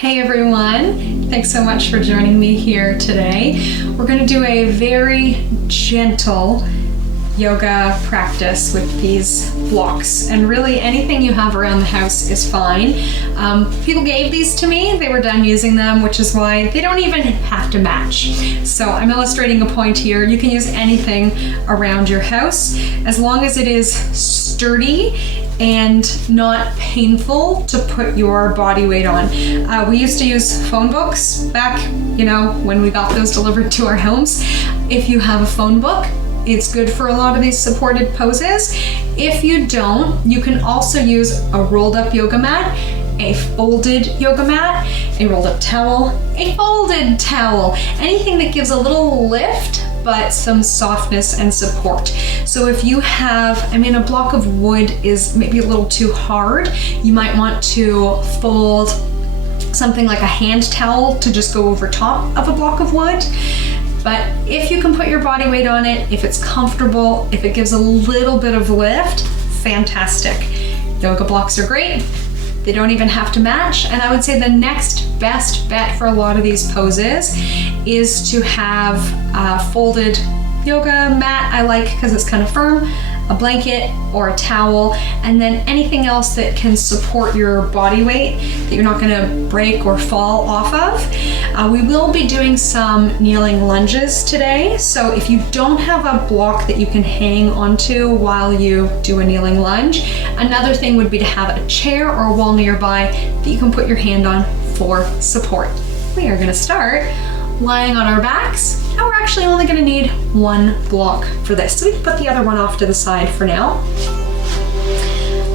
Hey everyone, thanks so much for joining me here today. We're going to do a very gentle yoga practice with these blocks, and really anything you have around the house is fine. People gave these to me, they were done using them, which is why they don't even have to match. So I'm illustrating a point here. You can use anything around your house as long as it is sturdy and not painful to put your body weight on. We used to use phone books back, when we got those delivered to our homes. If you have a phone book, it's good for a lot of these supported poses. If you don't, you can also use a rolled up yoga mat, a folded yoga mat, a rolled up towel, a folded towel, anything that gives a little lift but some softness and support. So if you have, a block of wood is maybe a little too hard, you might want to fold something like a hand towel to just go over top of a block of wood. But if you can put your body weight on it, if it's comfortable, if it gives a little bit of lift, fantastic. Yoga blocks are great. They don't even have to match. And I would say the next best bet for a lot of these poses is to have a folded yoga mat. I like because it's kind of firm, a blanket or a towel, and then anything else that can support your body weight that you're not going to break or fall off of. We will be doing some kneeling lunges today, so if you don't have a block that you can hang onto while you do a kneeling lunge, another thing would be to have a chair or a wall nearby that you can put your hand on for support. We are going to start lying on our backs, and we're actually only going to need one block for this, so we can put the other one off to the side for now.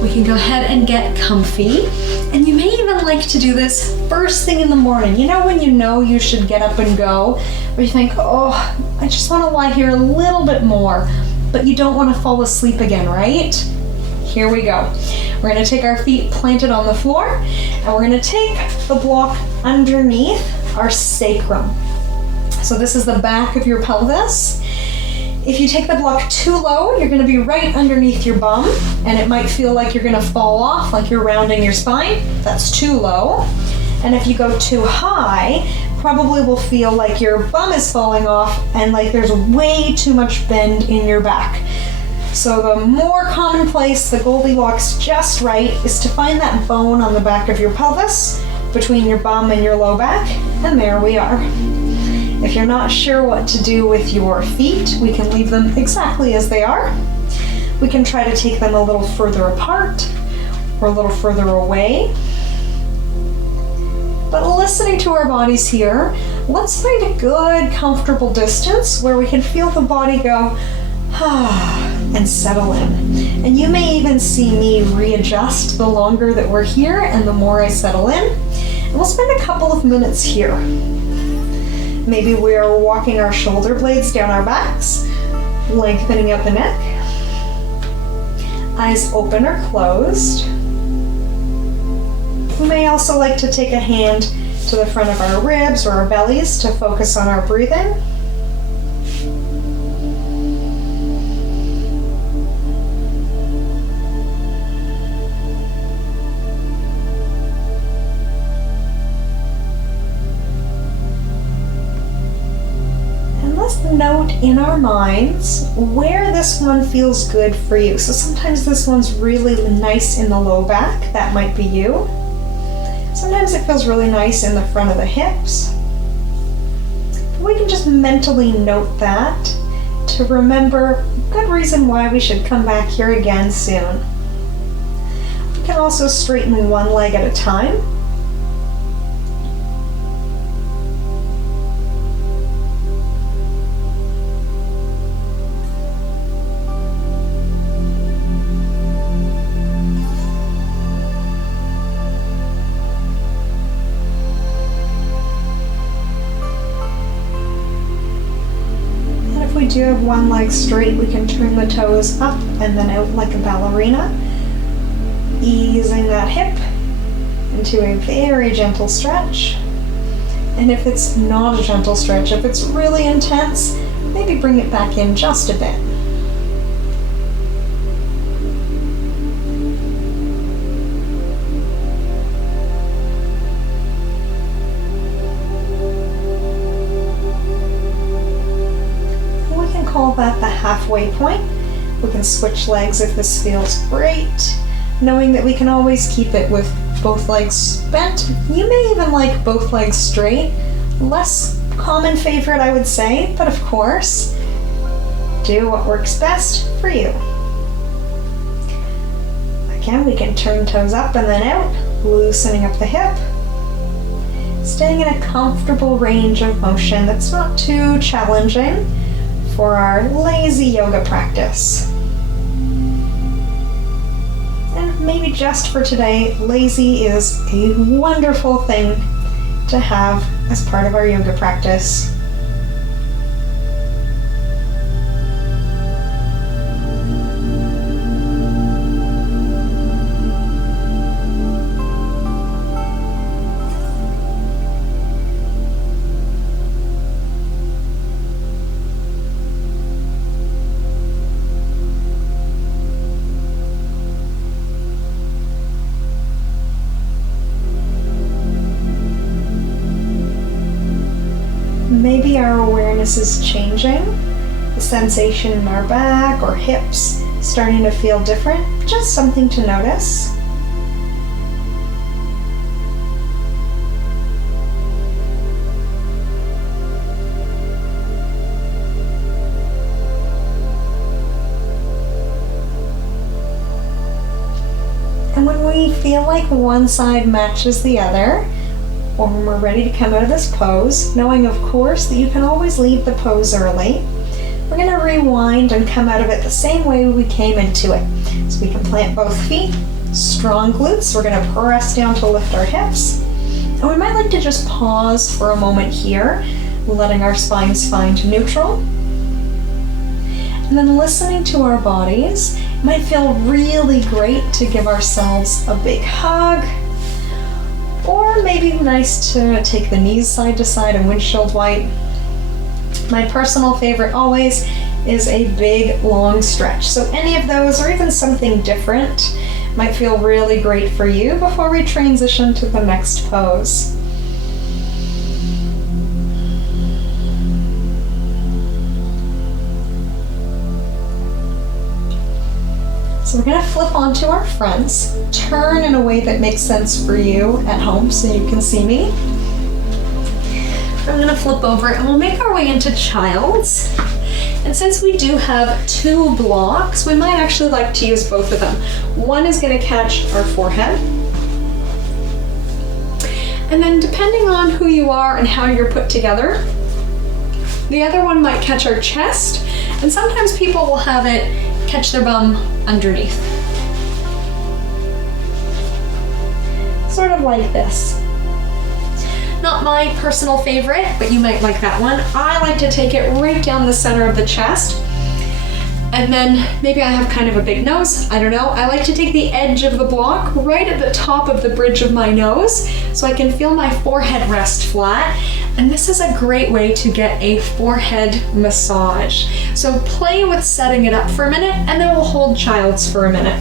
We can go ahead and get comfy, and you may even like to do this first thing in the morning. When you should get up and go, or you think, I just want to lie here a little bit more, but you don't want to fall asleep again, right? Here we go. We're going to take our feet planted on the floor, and we're going to take the block underneath our sacrum. So this is the back of your pelvis. If you take the block too low, you're going to be right underneath your bum, and it might feel like you're going to fall off, like you're rounding your spine. That's too low. And if you go too high, probably will feel like your bum is falling off and like there's way too much bend in your back. So the more commonplace, the Goldilocks just right, is to find that bone on the back of your pelvis between your bum and your low back, and there we are. If you're not sure what to do with your feet, we can leave them exactly as they are. We can try to take them a little further apart or a little further away. But listening to our bodies here, let's find a good, comfortable distance where we can feel the body go, and settle in. And you may even see me readjust the longer that we're here and the more I settle in. And we'll spend a couple of minutes here. Maybe we're walking our shoulder blades down our backs, lengthening up the neck. Eyes open or closed. We may also like to take a hand to the front of our ribs or our bellies to focus on our breathing. Note in our minds where this one feels good for you. So sometimes this one's really nice in the low back. That might be you. Sometimes it feels really nice in the front of the hips. We can just mentally note that to remember a good reason why we should come back here again soon. We can also straighten one leg at a time. We do have one leg straight, we can turn the toes up and then out like a ballerina, easing that hip into a very gentle stretch. And if it's not a gentle stretch, if it's really intense, maybe bring it back in just a bit. halfway point. We can switch legs if this feels great, knowing that we can always keep it with both legs bent. You may even like both legs straight. Less common favorite, I would say, but of course, do what works best for you. Again, we can turn toes up and then out, loosening up the hip, staying in a comfortable range of motion that's not too challenging for our lazy yoga practice. And maybe just for today, lazy is a wonderful thing to have as part of our yoga practice. Maybe our awareness is changing, the sensation in our back or hips starting to feel different, just something to notice. And when we feel like one side matches the other, or when we're ready to come out of this pose, knowing of course that you can always leave the pose early, we're going to rewind and come out of it the same way we came into it. So we can plant both feet, strong glutes, we're going to press down to lift our hips, and we might like to just pause for a moment here, letting our spines find neutral, and then listening to our bodies. It might feel really great to give ourselves a big hug, or maybe nice to take the knees side to side and windshield wipe. My personal favorite always is a big long stretch. So any of those or even something different might feel really great for you before we transition to the next pose. So we're going to flip onto our fronts, turn in a way that makes sense for you at home so you can see me. I'm going to flip over and we'll make our way into Child's. And since we do have two blocks, we might actually like to use both of them. One is going to catch our forehead. And then depending on who you are and how you're put together, the other one might catch our chest. And sometimes people will have it catch their bum underneath. Sort of like this. Not my personal favorite, but you might like that one. I like to take it right down the center of the chest. And then maybe I have kind of a big nose, I don't know. I like to take the edge of the block right at the top of the bridge of my nose so I can feel my forehead rest flat. And this is a great way to get a forehead massage. So play with setting it up for a minute and then we'll hold Child's for a minute.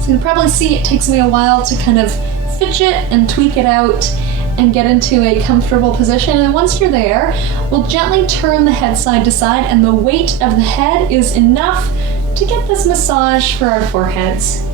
So you can probably see it takes me a while to kind of fidget and tweak it out and get into a comfortable position. And once you're there, we'll gently turn the head side to side, and the weight of the head is enough to get this massage for our foreheads.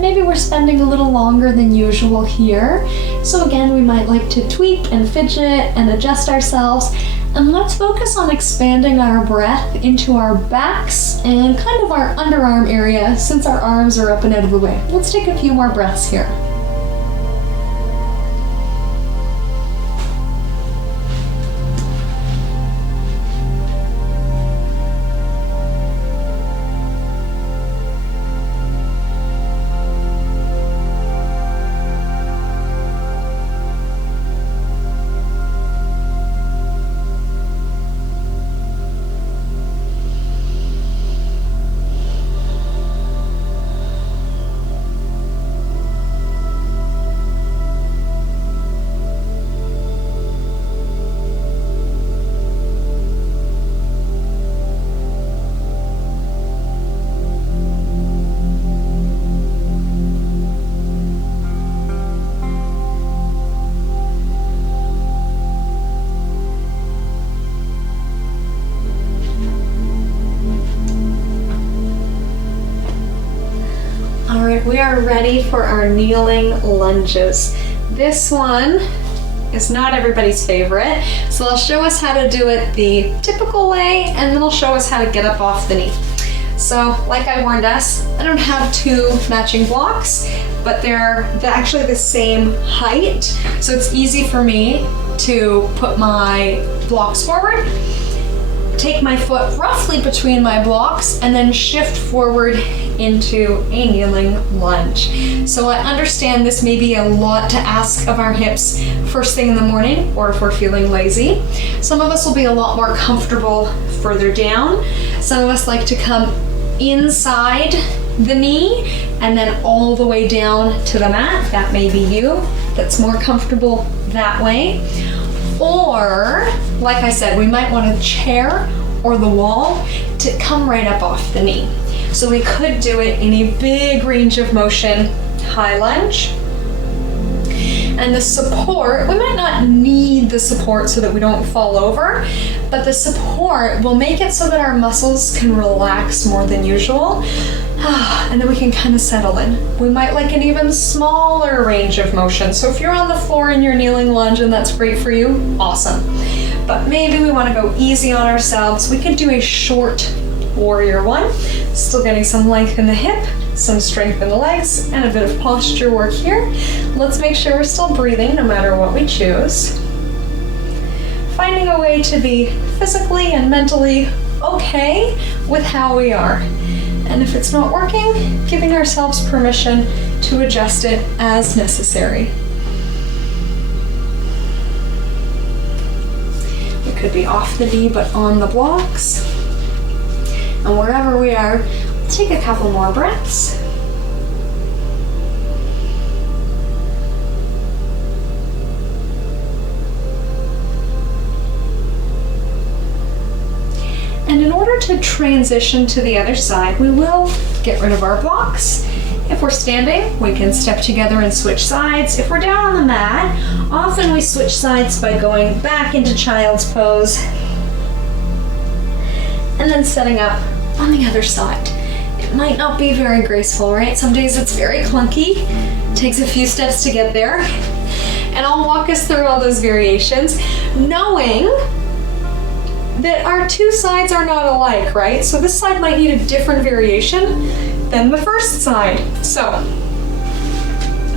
Maybe we're spending a little longer than usual here. So again, we might like to tweak and fidget and adjust ourselves. And let's focus on expanding our breath into our backs and kind of our underarm area since our arms are up and out of the way. Let's take a few more breaths here. are ready for our kneeling lunges. This one is not everybody's favorite, so I'll show us how to do it the typical way, and then I'll show us how to get up off the knee. So, like I warned us, I don't have two matching blocks, but they're actually the same height, so it's easy for me to put my blocks forward, take my foot roughly between my blocks, and then shift forward into a kneeling lunge. So I understand this may be a lot to ask of our hips first thing in the morning, or if we're feeling lazy. Some of us will be a lot more comfortable further down. Some of us like to come inside the knee and then all the way down to the mat. That may be you, that's more comfortable that way. Or, like I said, we might want a chair or the wall to come right up off the knee. So we could do it in a big range of motion, high lunge. And the support, we might not need the support so that we don't fall over, but the support will make it so that our muscles can relax more than usual. And then we can kind of settle in. We might like an even smaller range of motion. So if you're on the floor in your kneeling lunge and that's great for you, awesome. But maybe we want to go easy on ourselves. We could do a short warrior one, still getting some length in the hip, some strength in the legs, and a bit of posture work here. Let's make sure we're still breathing no matter what we choose. Finding a way to be physically and mentally okay with how we are. And if it's not working, giving ourselves permission to adjust it as necessary. We could be off the knee but on the blocks. And wherever we are, take a couple more breaths. And in order to transition to the other side, we will get rid of our blocks. If we're standing, we can step together and switch sides. If we're down on the mat, often we switch sides by going back into child's pose and then setting up on the other side. It might not be very graceful, right? Some days it's very clunky. It takes a few steps to get there. And I'll walk us through all those variations, knowing that our two sides are not alike, right? So this side might need a different variation than the first side. So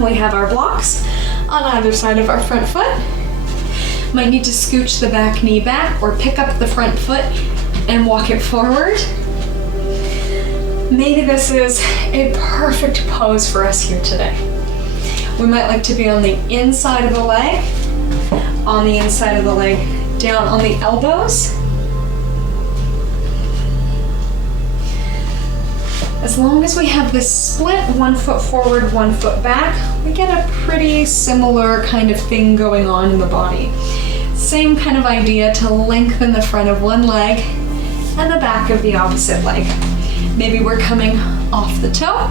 we have our blocks on either side of our front foot. Might need to scooch the back knee back or pick up the front foot and walk it forward. Maybe this is a perfect pose for us here today. We might like to be on the inside of the leg, down on the elbows. As long as we have this split, 1 foot forward, 1 foot back, we get a pretty similar kind of thing going on in the body. Same kind of idea to lengthen the front of one leg and the back of the opposite leg. Maybe we're coming off the toe.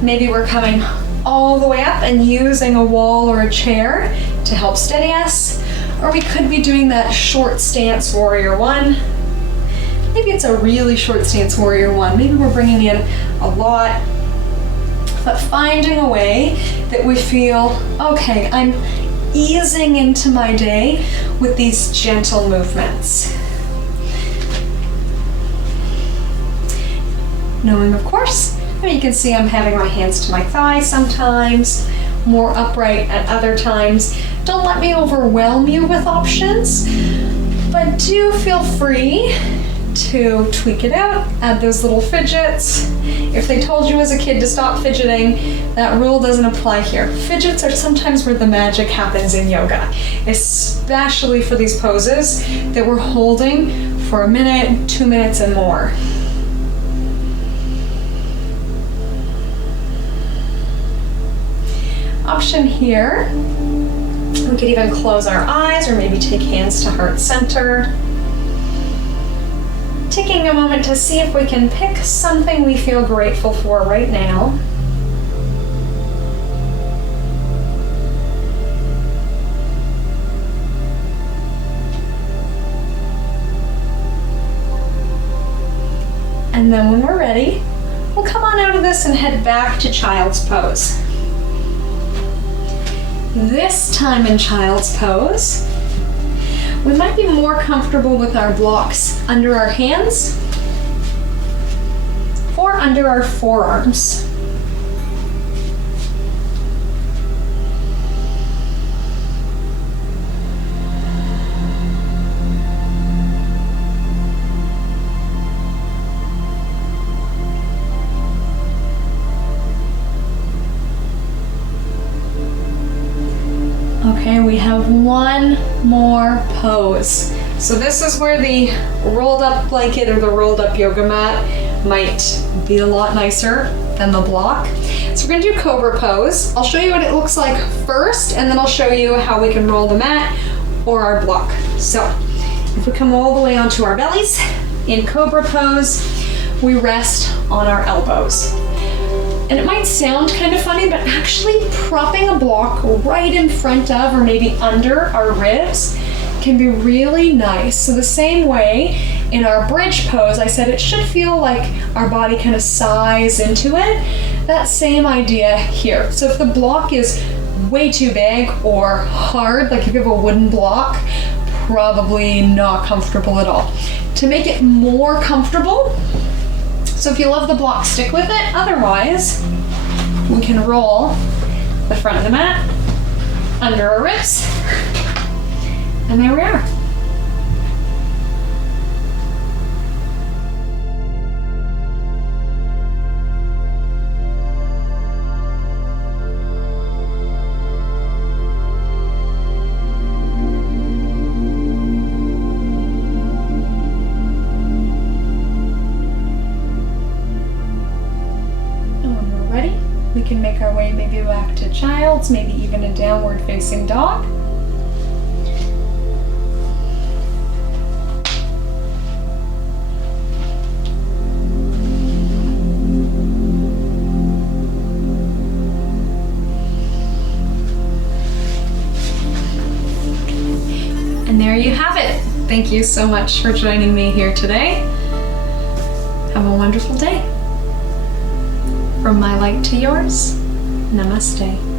Maybe we're coming all the way up and using a wall or a chair to help steady us. Or we could be doing that short stance warrior one. Maybe it's a really short stance warrior one. Maybe we're bringing in a lot, but finding a way that we feel, okay, I'm easing into my day with these gentle movements. Knowing, of course, you can see I'm having my hands to my thighs sometimes, more upright at other times. Don't let me overwhelm you with options, but do feel free to tweak it out, add those little fidgets. If they told you as a kid to stop fidgeting, that rule doesn't apply here. Fidgets are sometimes where the magic happens in yoga, especially for these poses that we're holding for a minute, 2 minutes and more. Option here, we could even close our eyes or maybe take hands to heart center. Taking a moment to see if we can pick something we feel grateful for right now. And then when we're ready, we'll we'll come on out of this and head back to child's pose. This time in child's pose, we might be more comfortable with our blocks under our hands or under our forearms. Okay, we have one more pose. So this is where the rolled up blanket or the rolled up yoga mat might be a lot nicer than the block. So we're gonna do Cobra Pose. I'll show you what it looks like first, and then I'll show you how we can roll the mat or our block. So if we come all the way onto our bellies, in Cobra Pose, we rest on our elbows. And it might sound kind of funny, but actually propping a block right in front of or maybe under our ribs can be really nice. So the same way in our bridge pose, I said it should feel like our body kind of sighs into it. That same idea here. So if the block is way too big or hard, like if you have a wooden block, probably not comfortable at all. To make it more comfortable, so if you love the block, stick with it. Otherwise, we can roll the front of the mat under our ribs. And there we are. We can make our way maybe back to child's, maybe even a downward facing dog. And there you have it. Thank you so much for joining me here today. Have a wonderful day. From my light to yours, namaste.